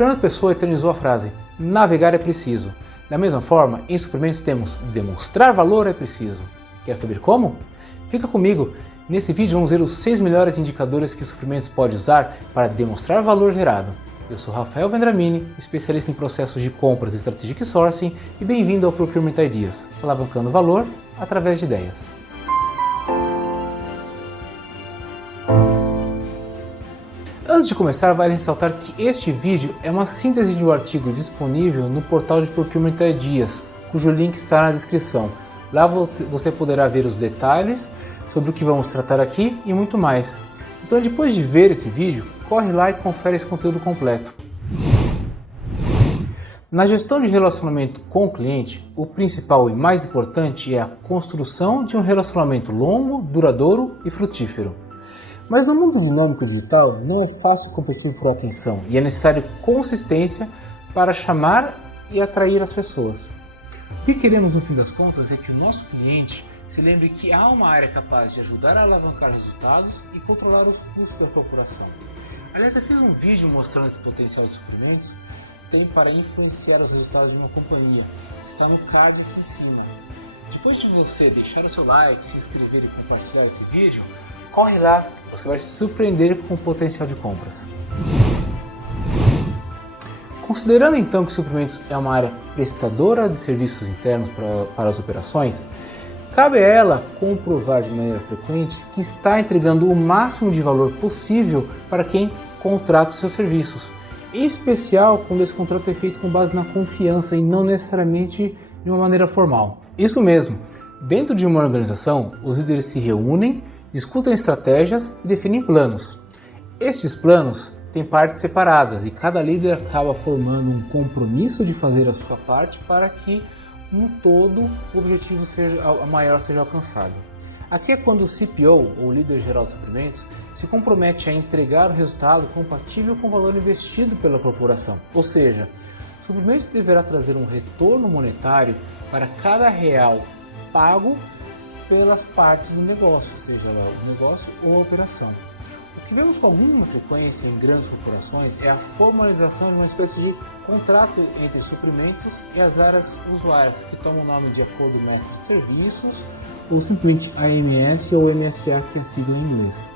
Fernando Pessoa eternizou a frase: navegar é preciso. Da mesma forma, em suprimentos temos demonstrar valor é preciso. Quer saber como? Fica comigo! Nesse vídeo vamos ver os 6 melhores indicadores que suprimentos pode usar para demonstrar valor gerado. Eu sou Rafael Vendramini, especialista em processos de compras e Strategic Sourcing, e bem-vindo ao Procurement Ideas, alavancando valor através de ideias. Antes de começar, vale ressaltar que este vídeo é uma síntese de um artigo disponível no portal de Procurement Ideas, cujo link está na descrição. Lá você poderá ver os detalhes sobre o que vamos tratar aqui e muito mais. Então, depois de ver esse vídeo, corre lá e confere esse conteúdo completo. Na gestão de relacionamento com o cliente, o principal e mais importante é a construção de um relacionamento longo, duradouro e frutífero. Mas no mundo dinâmico digital não é fácil competir por atenção e é necessário consistência para chamar e atrair as pessoas. O que queremos no fim das contas é que o nosso cliente se lembre que há uma área capaz de ajudar a alavancar resultados e controlar os custos da corporação. Aliás, eu fiz um vídeo mostrando esse potencial de suprimentos tem para influenciar os resultados de uma companhia. Está no card aqui em cima. Depois de você deixar o seu like, se inscrever e compartilhar esse vídeo, corre lá, você vai se surpreender com o potencial de compras. Considerando então que suprimentos é uma área prestadora de serviços internos para as operações, cabe a ela comprovar de maneira frequente que está entregando o máximo de valor possível para quem contrata os seus serviços, em especial quando esse contrato é feito com base na confiança e não necessariamente de uma maneira formal. Isso mesmo, dentro de uma organização, os líderes se reúnem, discutem estratégias e definem planos. Estes planos têm partes separadas e cada líder acaba formando um compromisso de fazer a sua parte para que no todo o objetivo maior seja alcançado. Aqui é quando o CPO, ou líder geral de suprimentos, se compromete a entregar o resultado compatível com o valor investido pela corporação. Ou seja, o suprimentos deverá trazer um retorno monetário para cada real pago pela parte do negócio, seja lá o negócio ou a operação. O que vemos com alguma frequência em grandes corporações é a formalização de uma espécie de contrato entre suprimentos e as áreas usuárias, que tomam o nome de Acordo Método de Serviços, ou simplesmente AMS ou MSA, que é a sigla em inglês.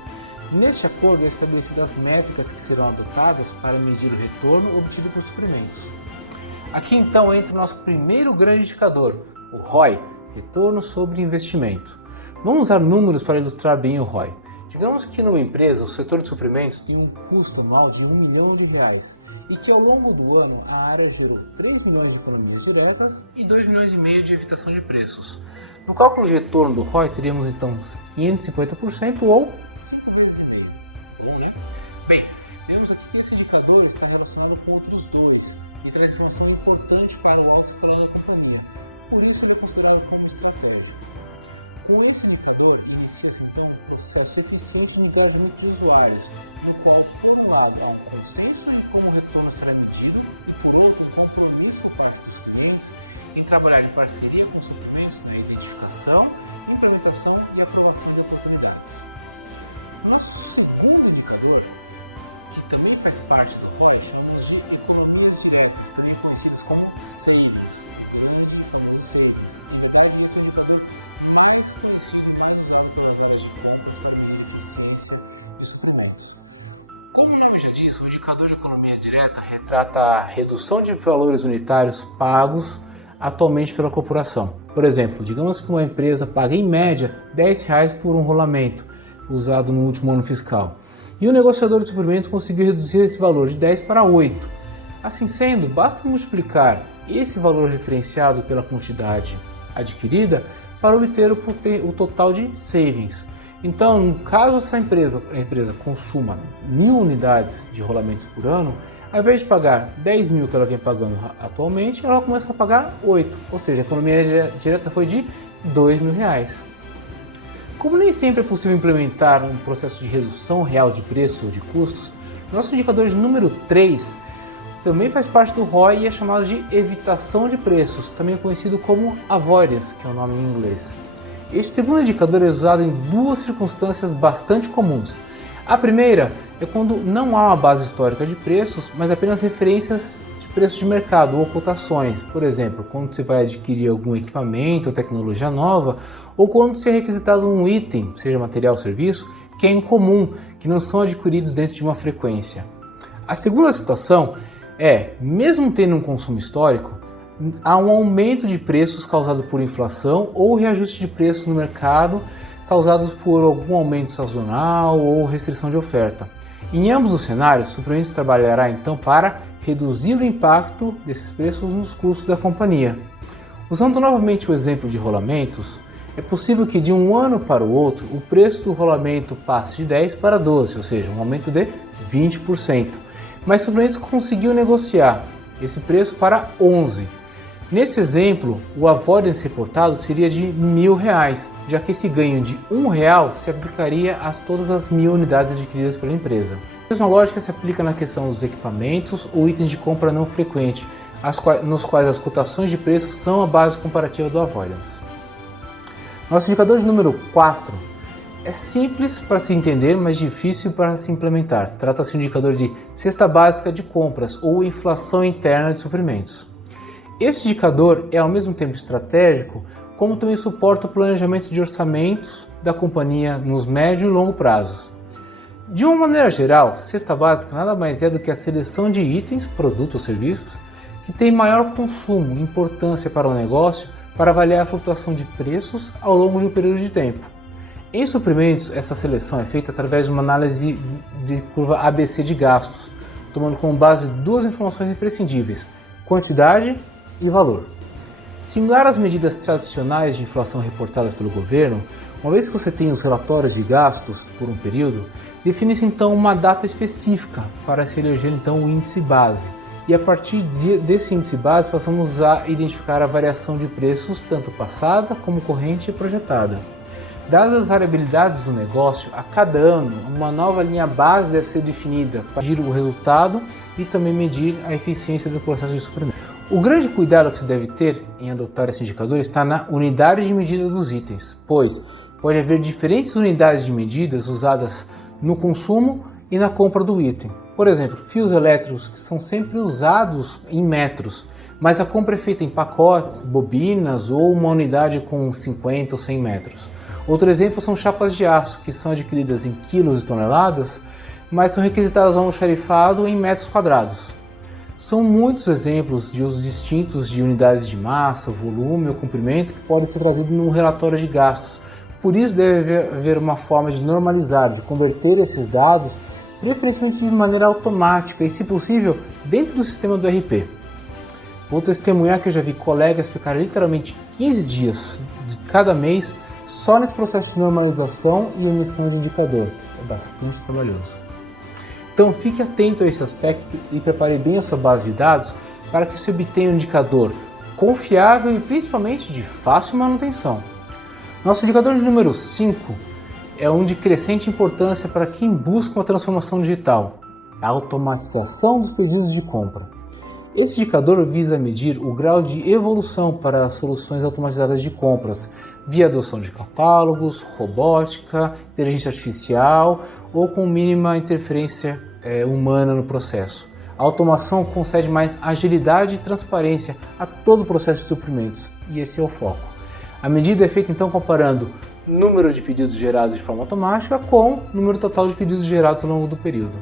Neste acordo é estabelecido as métricas que serão adotadas para medir o retorno obtido por suprimentos. Aqui então entra o nosso primeiro grande indicador, o ROI, Retorno sobre Investimento. Vamos usar números para ilustrar bem o ROI. Digamos que numa empresa o setor de suprimentos tem um custo anual de R$1 milhão e que ao longo do ano a área gerou 3 milhões de economias diretas e 2,5 milhões de evitação de preços. No cálculo de retorno do ROI teríamos então 550% ou 5 vezes e meio. Né? Bem, vemos aqui que esse indicador está relacionado com outros dois e traz informação importante para o alto plano da companhia. Por isso ele é considerado como inflação. Com esse indicador, inicia-se então a percepção de engajamento de usuários, no qual, por um lado, há o conceito de como o retorno será emitido e, por outro, o compromisso para os clientes em trabalhar em parceria com os suprimentos na identificação, implementação e aprovação de oportunidades. O nosso segundo indicador, que também faz parte do ROI, chama-se de economias diretas, também conhecido como savings. Na verdade, esse é o indicador mais conhecido para operadores de suprimentos. Como o nome já diz, o indicador de economia direta retrata a redução de valores unitários pagos atualmente pela corporação. Por exemplo, digamos que uma empresa paga em média R$10 por um rolamento usado no último ano fiscal e o negociador de suprimentos conseguiu reduzir esse valor de 10 para 8. Assim sendo, basta multiplicar esse valor referenciado pela quantidade adquirida para obter o total de savings. Então, no caso a empresa consuma 1.000 unidades de rolamentos por ano, ao invés de pagar 10 mil que ela vinha pagando atualmente, ela começa a pagar 8, ou seja, a economia direta foi de R$2.000. Como nem sempre é possível implementar um processo de redução real de preço ou de custos, nosso indicador de número 3 também faz parte do ROI e é chamado de evitação de preços, também conhecido como avoidance, que é o nome em inglês. Este segundo indicador é usado em duas circunstâncias bastante comuns. A primeira é quando não há uma base histórica de preços, mas apenas referências de preço de mercado ou cotações. Por exemplo, quando você vai adquirir algum equipamento ou tecnologia nova, ou quando se é requisitado um item, seja material ou serviço, que é incomum, que não são adquiridos dentro de uma frequência. A segunda situação é, mesmo tendo um consumo histórico, há um aumento de preços causado por inflação ou reajuste de preços no mercado causados por algum aumento sazonal ou restrição de oferta. Em ambos os cenários, o suprimento trabalhará então para reduzir o impacto desses preços nos custos da companhia. Usando novamente o exemplo de rolamentos, é possível que de um ano para o outro o preço do rolamento passe de 10 para 12, ou seja, um aumento de 20%. Mas o suprimento conseguiu negociar esse preço para 11. Nesse exemplo, o avoidance reportado seria de R$1.000, já que esse ganho de R$1 se aplicaria a todas as 1.000 unidades adquiridas pela empresa. A mesma lógica se aplica na questão dos equipamentos ou itens de compra não frequente, nos quais as cotações de preço são a base comparativa do avoidance. Nosso indicador de número 4 é simples para se entender, mas difícil para se implementar. Trata-se de um indicador de cesta básica de compras ou inflação interna de suprimentos. Este indicador é ao mesmo tempo estratégico, como também suporta o planejamento de orçamentos da companhia nos médio e longo prazos. De uma maneira geral, cesta básica nada mais é do que a seleção de itens, produtos ou serviços que têm maior consumo e importância para o negócio para avaliar a flutuação de preços ao longo de um período de tempo. Em suprimentos, essa seleção é feita através de uma análise de curva ABC de gastos, tomando como base duas informações imprescindíveis: quantidade e valor. Similar às medidas tradicionais de inflação reportadas pelo governo, uma vez que você tem os relatórios de gastos por um período, define-se então uma data específica para se eleger então o índice base. E a partir desse índice base passamos a identificar a variação de preços tanto passada como corrente e projetada. Dadas as variabilidades do negócio, a cada ano uma nova linha base deve ser definida para medir o resultado e também medir a eficiência do processo de suprimento. O grande cuidado que se deve ter em adotar esse indicador está na unidade de medida dos itens, pois pode haver diferentes unidades de medidas usadas no consumo e na compra do item. Por exemplo, fios elétricos que são sempre usados em metros, mas a compra é feita em pacotes, bobinas ou uma unidade com 50 ou 100 metros. Outro exemplo são chapas de aço, que são adquiridas em quilos e toneladas, mas são requisitadas ao almoxarifado em metros quadrados. São muitos exemplos de usos distintos de unidades de massa, volume ou comprimento que podem ser trazidos num relatório de gastos. Por isso deve haver uma forma de normalizar, de converter esses dados, preferencialmente de maneira automática e, se possível, dentro do sistema do ERP. Vou testemunhar que eu já vi colegas ficarem literalmente 15 dias de cada mês só nesse processo de normalização e emissão de indicador. É bastante trabalhoso. Então fique atento a esse aspecto e prepare bem a sua base de dados para que se obtenha um indicador confiável e principalmente de fácil manutenção. Nosso indicador de número 5 é um de crescente importância para quem busca uma transformação digital, a automatização dos pedidos de compra. Esse indicador visa medir o grau de evolução para as soluções automatizadas de compras, via adoção de catálogos, robótica, inteligência artificial ou com mínima interferência humana no processo. A automação concede mais agilidade e transparência a todo o processo de suprimentos, e esse é o foco. A medida é feita então comparando número de pedidos gerados de forma automática com número total de pedidos gerados ao longo do período.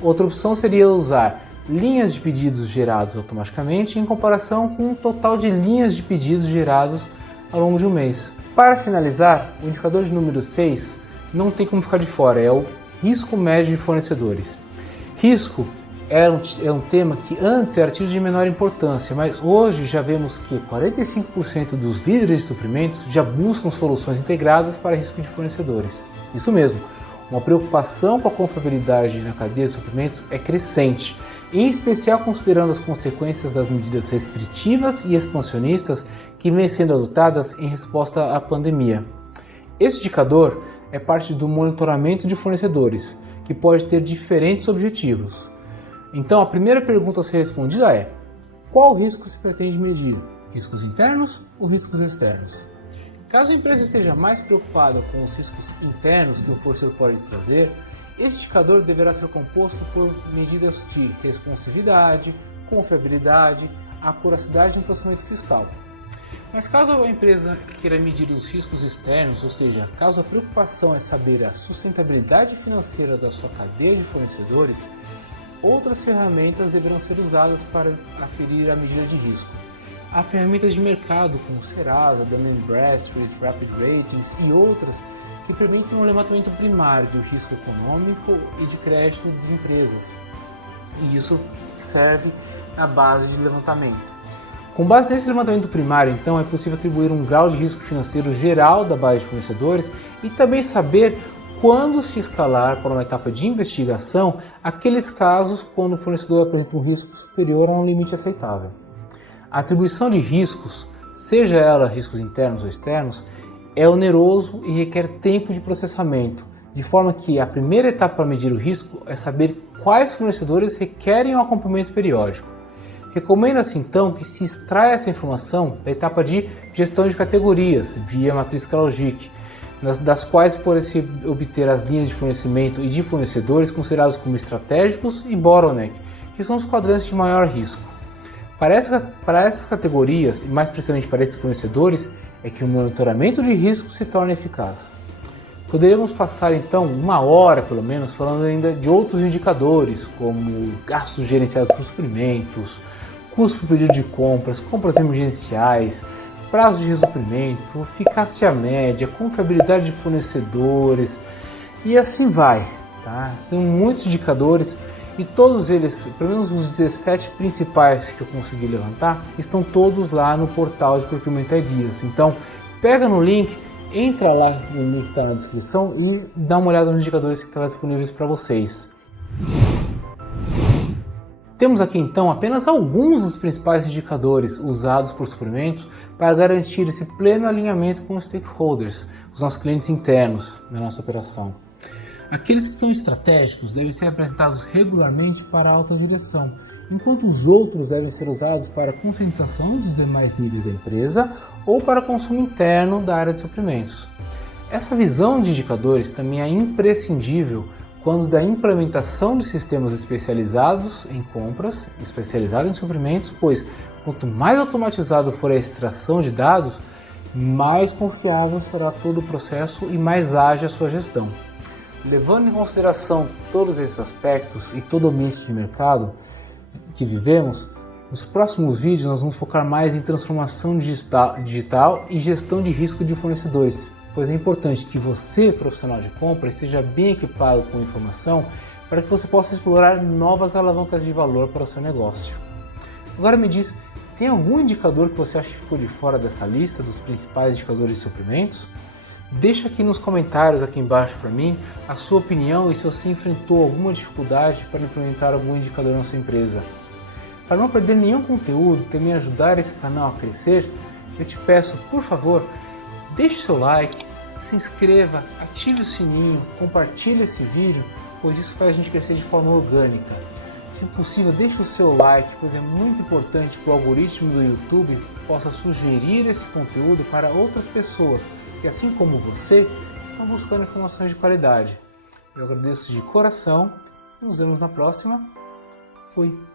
Outra opção seria usar linhas de pedidos gerados automaticamente em comparação com o total de linhas de pedidos gerados ao longo de um mês. Para finalizar, o indicador de número 6 não tem como ficar de fora, é o risco médio de fornecedores. Risco é um tema que antes era tido de menor importância, mas hoje já vemos que 45% dos líderes de suprimentos já buscam soluções integradas para risco de fornecedores. Isso mesmo, uma preocupação com a confiabilidade na cadeia de suprimentos é crescente, em especial considerando as consequências das medidas restritivas e expansionistas que vêm sendo adotadas em resposta à pandemia. Este indicador é parte do monitoramento de fornecedores, que pode ter diferentes objetivos. Então, a primeira pergunta a ser respondida é: qual risco se pretende medir? Riscos internos ou riscos externos? Caso a empresa esteja mais preocupada com os riscos internos que o fornecedor pode trazer, Este indicador deverá ser composto por medidas de responsividade, confiabilidade, acuracidade e processamento fiscal. Mas caso a empresa queira medir os riscos externos, ou seja, caso a preocupação é saber a sustentabilidade financeira da sua cadeia de fornecedores, outras ferramentas deverão ser usadas para aferir a medida de risco. Há ferramentas de mercado como Serasa, Dun & Bradstreet, Rapid Ratings e outras que permitem um levantamento primário do risco econômico e de crédito de empresas. E isso serve na base de levantamento. Com base nesse levantamento primário, então, é possível atribuir um grau de risco financeiro geral da base de fornecedores e também saber quando se escalar para uma etapa de investigação aqueles casos quando o fornecedor apresenta um risco superior a um limite aceitável. A atribuição de riscos, seja ela riscos internos ou externos, é oneroso e requer tempo de processamento, de forma que a primeira etapa para medir o risco é saber quais fornecedores requerem um acompanhamento periódico. Recomenda-se então que se extraia essa informação da etapa de gestão de categorias, via matriz Kraujic, das quais pode-se obter as linhas de fornecimento e de fornecedores considerados como estratégicos e bottleneck, que são os quadrantes de maior risco. Para essas categorias, e mais precisamente para esses fornecedores, é que o monitoramento de risco se torna eficaz. Poderíamos passar então uma hora, pelo menos, falando ainda de outros indicadores, como gastos gerenciados por suprimentos, custo por pedido de compras, compras emergenciais, prazo de suprimento, eficácia média, confiabilidade de fornecedores e assim vai. Tá? São muitos indicadores e todos eles, pelo menos os 17 principais que eu consegui levantar, estão todos lá no portal de Procurement Ideas. Então, pega no link, entra lá no link que está na descrição e dá uma olhada nos indicadores que estão disponíveis para vocês. Temos aqui então apenas alguns dos principais indicadores usados por suprimentos para garantir esse pleno alinhamento com os stakeholders, os nossos clientes internos na nossa operação. Aqueles que são estratégicos devem ser apresentados regularmente para a alta direção, enquanto os outros devem ser usados para a conscientização dos demais níveis da empresa ou para consumo interno da área de suprimentos. Essa visão de indicadores também é imprescindível quando da implementação de sistemas especializados em compras, especializados em suprimentos, pois quanto mais automatizado for a extração de dados, mais confiável será todo o processo e mais ágil a sua gestão. Levando em consideração todos esses aspectos e todo o ambiente de mercado que vivemos, nos próximos vídeos nós vamos focar mais em transformação digital e gestão de risco de fornecedores, pois é importante que você, profissional de compra, esteja bem equipado com informação para que você possa explorar novas alavancas de valor para o seu negócio. Agora me diz, tem algum indicador que você acha que ficou de fora dessa lista dos principais indicadores de suprimentos? Deixa aqui nos comentários aqui embaixo para mim a sua opinião e se você enfrentou alguma dificuldade para implementar algum indicador na sua empresa. Para não perder nenhum conteúdo e também ajudar esse canal a crescer, eu te peço, por favor, deixe seu like, se inscreva, ative o sininho, compartilhe esse vídeo, pois isso faz a gente crescer de forma orgânica. Se possível, deixe o seu like, pois é muito importante que o algoritmo do YouTube possa sugerir esse conteúdo para outras pessoas que, assim como você, estão buscando informações de qualidade. Eu agradeço de coração, nos vemos na próxima. Fui!